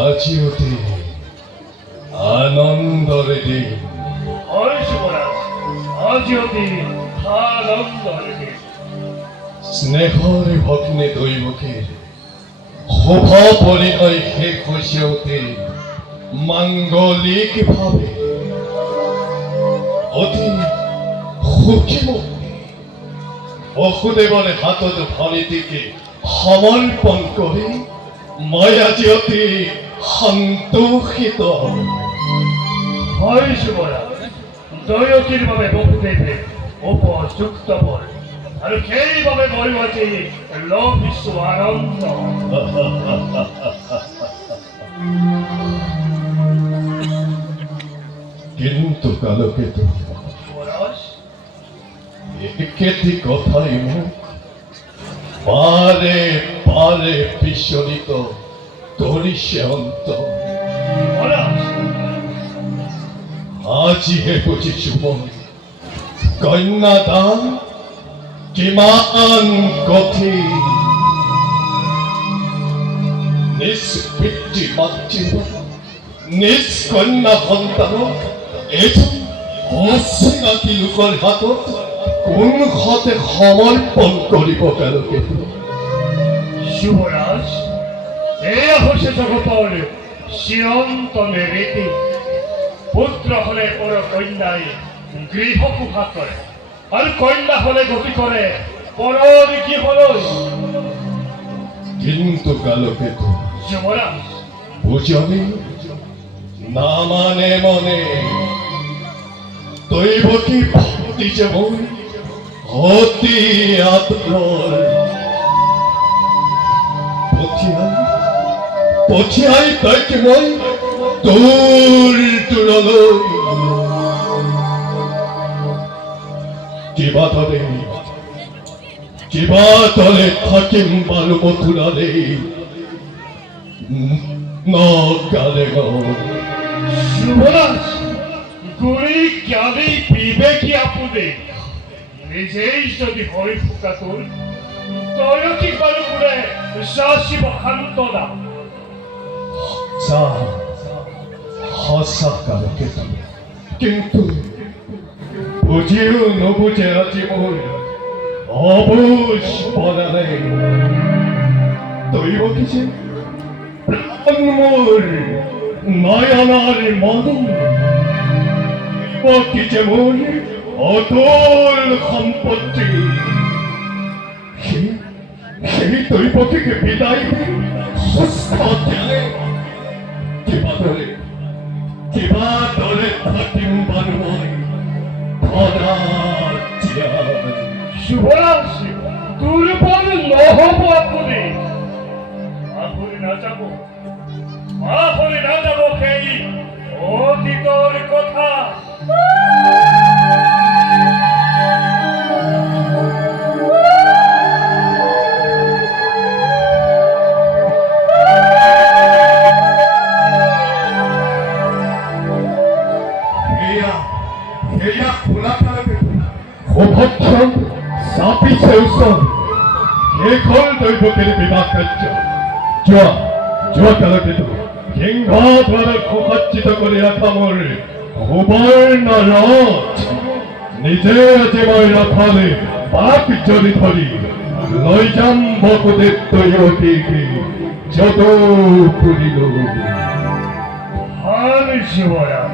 আজি অতি আনন্দৰে দিন। হয় যুৱৰাজ, আজি অতি আনন্দৰে দিন। স্নেহৰে ভগ্নে দৈৱকীৰ শোভা পৰিণয় শেষ হৈছে অতি মাংগলিকভাৱে। অতি সুখীমতে বসুদেৱৰে হাতত ভৰিটিকে সমৰ্পণ কৰি মই আজি অতি সন্তোষিত। হয় যুৱৰাজ, দৈৱকীৰ বাবে বসুদেৱে উপযুক্ত বল, আৰু সেইবাবে মই আজি লভিছো আনন্দ। কিন্তু কালকেতু যুৱৰাজ, একেটি কথাই মোক বাৰে বাৰে বিচলিত কৰিছে অন্তর। যুৱৰাজ, আজিহে বুজিছো মই কন্যাদান কিমান কঠিন। নিজ পিতৃ মাতৃ নিজ কন্যা সন্তানক এজন অচিনাকি লোকৰ হাতত কোনহতে সমৰ্পণ কৰিব কালকেতু। যুৱৰাজ, এয়া হৈছে জগতৰ চিৰন্তনে ৰীতি। পুত্ৰ হলে পৰ কন্যাই গৃহ পোষা কৰে, আৰু কন্যা হলে গতি কৰে পৰৰ গৃহলৈ। কিন্তু কালকেতু যুৱৰাজ, বুঝনি না মানে মনে দৈবকী ভক্তি যেমন অতি আদর। পঠিয়াই তাইকে মই দূৰ দূৰলৈ। কিবা দৰে থাকিম বাৰু মথুৰাৰে নগালে যুৱৰাজ, গুৰি জ্ঞানী বিবেকী আপুনি নিজেই যদি হৈ ফুকাটোৰ দৈৱকীক বাৰু বোলে যাচিব সান্তনা। সঁচা কালকেতু, কিন্তু বুজিও নুবুজে আজি মোৰ অবুজ পৰালে। দৈৱকী যে মোৰ নয়নার মনে, দৈৱকী যে মোৰ অতুল সম্পত্তি। সেই দৈৱকীকে বিদায় সুস্থ ধ্যানে কিবা দৰে থাকিম বাৰু মই যুৱৰাজ, দুৰ্বল নহব আপুনি। নাযাব সেই অতীতৰ কথা। সৌভক্ষণ চাপিছে ওচৰ শেষৰ দৈৱকীৰ বিবাহ কাৰ্য। যোৱা কালকেতু সিংহদ্বাৰত সুসজ্জিত কৰি ৰখা মোৰ সুবৰ্ণ ৰথ নিজে আজি মই ৰথলৈ বাক জৰি ধৰি লৈ যাম বসুদেৱ দৈৱকীক যদুপুৰীলৈ। যুৱৰাজ,